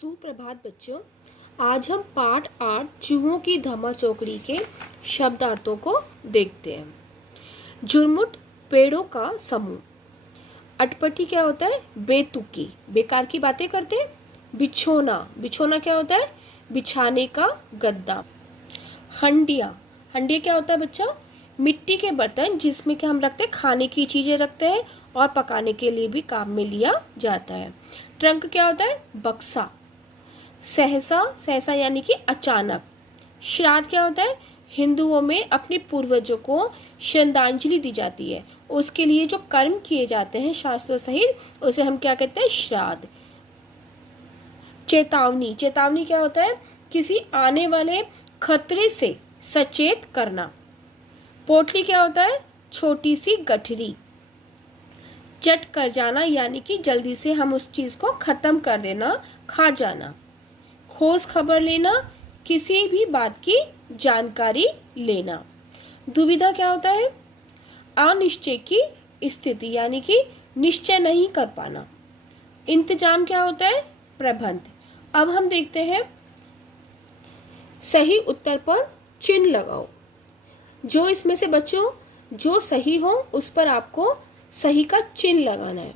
सुप्रभात बच्चों। आज हम पाठ 8 चूहों की धमा चौकड़ी के शब्दार्थों को देखते हैं। झुरमुट पेड़ों का समूह। अटपटी क्या होता है? बेतुकी, बेकार की बातें करते हैं। बिछोना, बिछोना क्या होता है? बिछाने का गद्दा। हंडिया, हंडिया क्या होता है बच्चा? मिट्टी के बर्तन जिसमें कि हम रखते हैं, खाने की चीजें रखते हैं और पकाने के लिए भी काम में लिया जाता है। ट्रंक क्या होता है? बक्सा। सहसा, सहसा यानी कि अचानक। श्राद्ध क्या होता है? हिंदुओं में अपने पूर्वजों को श्रद्धांजलि दी जाती है, उसके लिए जो कर्म किए जाते हैं शास्त्रों सहित, उसे हम क्या कहते हैं? श्राद्ध। चेतावनी, चेतावनी क्या होता है? किसी आने वाले खतरे से सचेत करना। पोटली क्या होता है? छोटी सी गठरी। चट कर जाना यानी कि जल्दी से हम उस चीज को खत्म कर देना, खा जाना। खोज खबर लेना, किसी भी बात की जानकारी लेना। दुविधा क्या होता है? अनिश्चय की स्थिति यानी कि निश्चय नहीं कर पाना। इंतजाम क्या होता है? प्रबंध। अब हम देखते हैं, सही उत्तर पर चिन्ह लगाओ। जो इसमें से बच्चों जो सही हो उस पर आपको सही का चिन्ह लगाना है।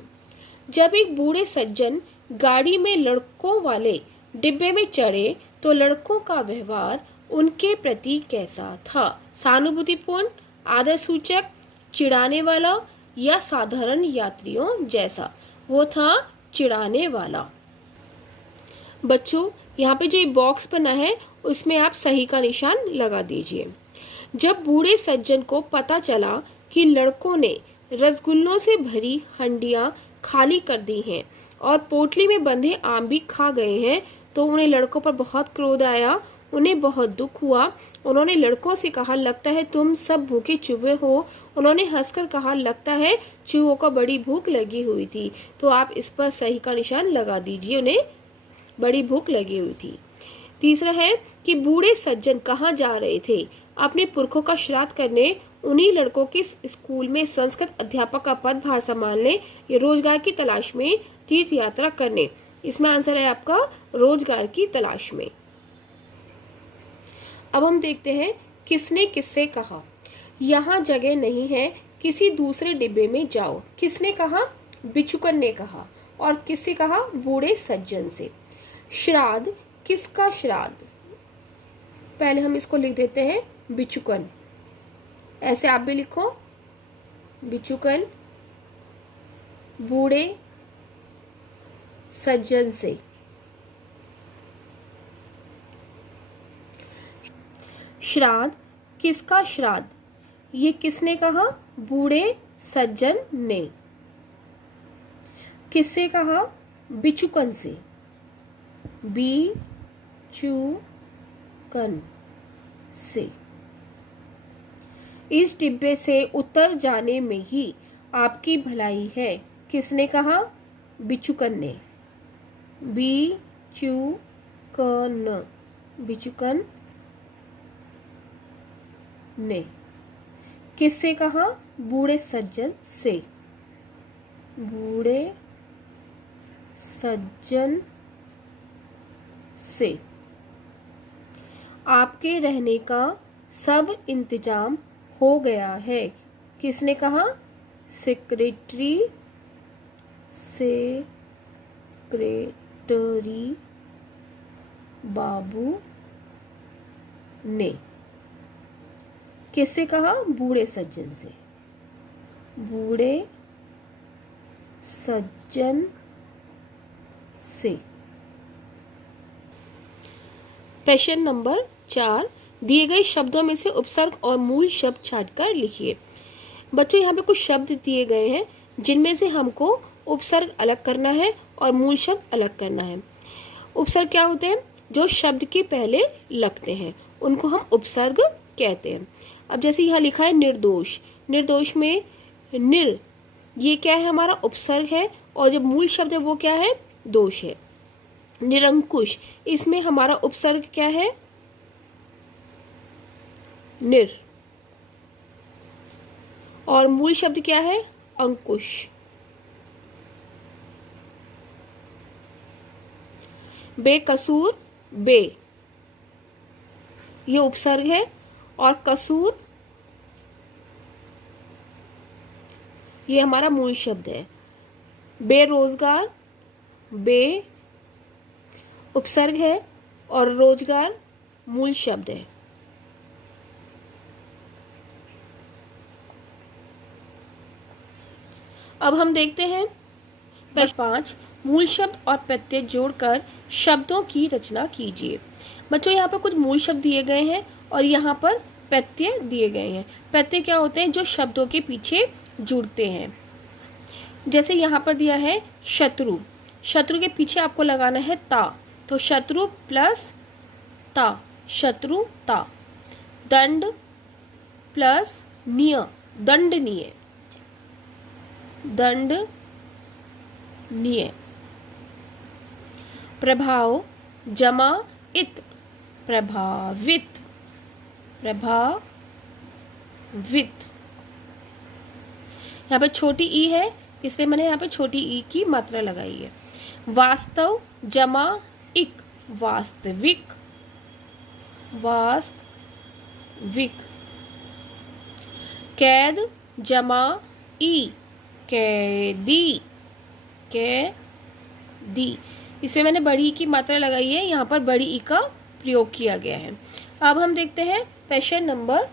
जब एक बूढ़े सज्जन गाड़ी में लड़कों वाले डिब्बे में चढ़े तो लड़कों का व्यवहार उनके प्रति कैसा था? सहानुभूतिपूर्ण, आदर सूचक, चिढ़ाने वाला या साधारण यात्रियों जैसा? वो था चिढ़ाने वाला। बच्चों यहाँ पे जो ये बॉक्स बना है उसमें आप सही का निशान लगा दीजिए। जब बूढ़े सज्जन को पता चला कि लड़कों ने रसगुल्लों से भरी हंडियां खाली कर दी हैं और पोटली में बंधे आम भी खा गए हैं तो उन्हें लड़कों पर बहुत क्रोध आया। उन्हें बहुत दुख हुआ। उन्होंने लड़कों से कहा, लगता है तुम सब भूखे चुभे हो। उन्होंने हंसकर कहा, लगता है चूहों को बड़ी भूख लगी हुई थी। तो आप इस पर सही का निशान लगा दीजिए, उन्हें बड़ी भूख लगी हुई थी। तीसरा है कि बूढ़े सज्जन कहाँ जा रहे थे? अपने पुरखों का श्राद्ध करने। उन्हीं लड़कों के स्कूल में संस्कृत अध्यापक का पदभार संभालने या रोजगार की तलाश में तीर्थ यात्रा करने। इसमें आंसर है आपका रोजगार की तलाश में। अब हम देखते हैं, किसने किससे कहा? यहाँ जगह नहीं है, किसी दूसरे डिब्बे में जाओ। किसने कहा? बिचुकन ने कहा। और किससे कहा? बूढ़े सज्जन से। श्राद्ध, किसका श्राद्ध? पहले हम इसको लिख देते हैं बिचुकन। ऐसे आप भी लिखो, बिचुकन बूढ़े सज्जन से। श्राद्ध, किसका श्राद्ध? ये किसने कहा? बूढ़े सज्जन ने। किससे कहा? बिचुकन से। बिचुकन से। इस डिब्बे से उतर जाने में ही आपकी भलाई है। किसने कहा? बिचुकन ने। बिचुकन, बिचुकन ने। किससे कहा? बूढ़े सज्जन से। बूढ़े सज्जन से। आपके रहने का सब इंतजाम हो गया है। किसने कहा? सेक्रेटरी, सेक्रेटरी बाबू ने। किससे कहा? बूढ़े सज्जन से। बूढ़े सज्जन से। प्रश्न नंबर 4, दिए गए शब्दों में से उपसर्ग और मूल शब्द छांटकर लिखिए। बच्चों यहाँ पे कुछ शब्द दिए गए हैं जिनमें से हमको उपसर्ग अलग करना है और मूल शब्द अलग करना है। उपसर्ग क्या होते हैं? जो शब्द के पहले लगते हैं उनको हम उपसर्ग कहते हैं। अब जैसे यहाँ लिखा है निर्दोष, निर्दोष में निर, ये क्या है? हमारा उपसर्ग है और जो मूल शब्द है वो क्या है? दोष है। निरंकुश, इसमें हमारा उपसर्ग क्या है? निर। और मूल शब्द क्या है? अंकुश। बेकसूर, बे ये उपसर्ग है, और कसूर ये हमारा मूल शब्द है। बेरोजगार, बे उपसर्ग है और रोजगार मूल शब्द है। अब हम देखते हैं 5 मूल शब्द और प्रत्यय जोड़कर शब्दों की रचना कीजिए। बच्चों यहाँ पर कुछ मूल शब्द दिए गए हैं और यहाँ पर प्रत्यय दिए गए हैं। प्रत्यय क्या होते हैं? जो शब्दों के पीछे जुड़ते हैं। जैसे यहाँ पर दिया है शत्रु, शत्रु के पीछे आपको लगाना है ता, तो शत्रु प्लस ता, शत्रु ता। दंड प्लस निय, दंडनीय, दंडनीय। प्रभाव जमा इत, प्रभावित, प्रभावित। यहाँ पे छोटी ई है, इसलिए मैंने यहाँ पे छोटी ई की मात्रा लगाई है। वास्तव जमा इक, वास्तविक, वास्तविक। कैद जमा ई, कैदी, कैदी। इसमें मैंने बड़ी ई की मात्रा लगाई है, यहाँ पर बड़ी ई का प्रयोग किया गया है। अब हम देखते हैं प्रश्न नंबर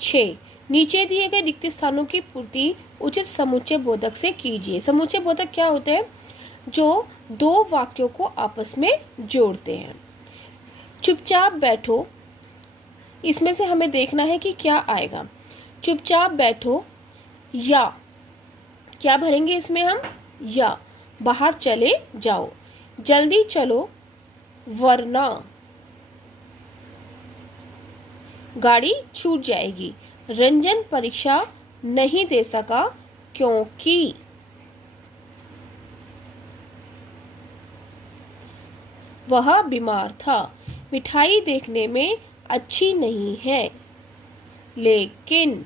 6। नीचे दिए गए रिक्त स्थानों की पूर्ति उचित समुच्चय बोधक से कीजिए। समुच्चय बोधक क्या होते हैं? जो दो वाक्यों को आपस में जोड़ते हैं। चुपचाप बैठो, इसमें से हमें देखना है कि क्या आएगा। चुपचाप बैठो, या क्या भरेंगे इसमें हम? या। बाहर चले जाओ, जल्दी चलो वरना गाड़ी छूट जाएगी। रंजन परीक्षा नहीं दे सका क्योंकि वह बीमार था। मिठाई देखने में अच्छी नहीं है लेकिन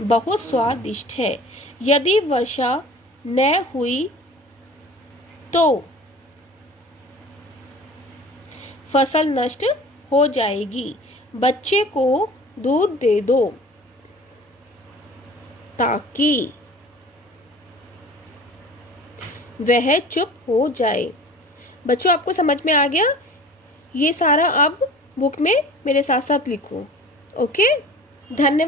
बहुत स्वादिष्ट है। यदि वर्षा न हुई तो फसल नष्ट हो जाएगी। बच्चे को दूध दे दो ताकि वह चुप हो जाए। बच्चों, आपको समझ में आ गया? ये सारा अब बुक में मेरे साथ साथ लिखो। ओके, धन्यवाद।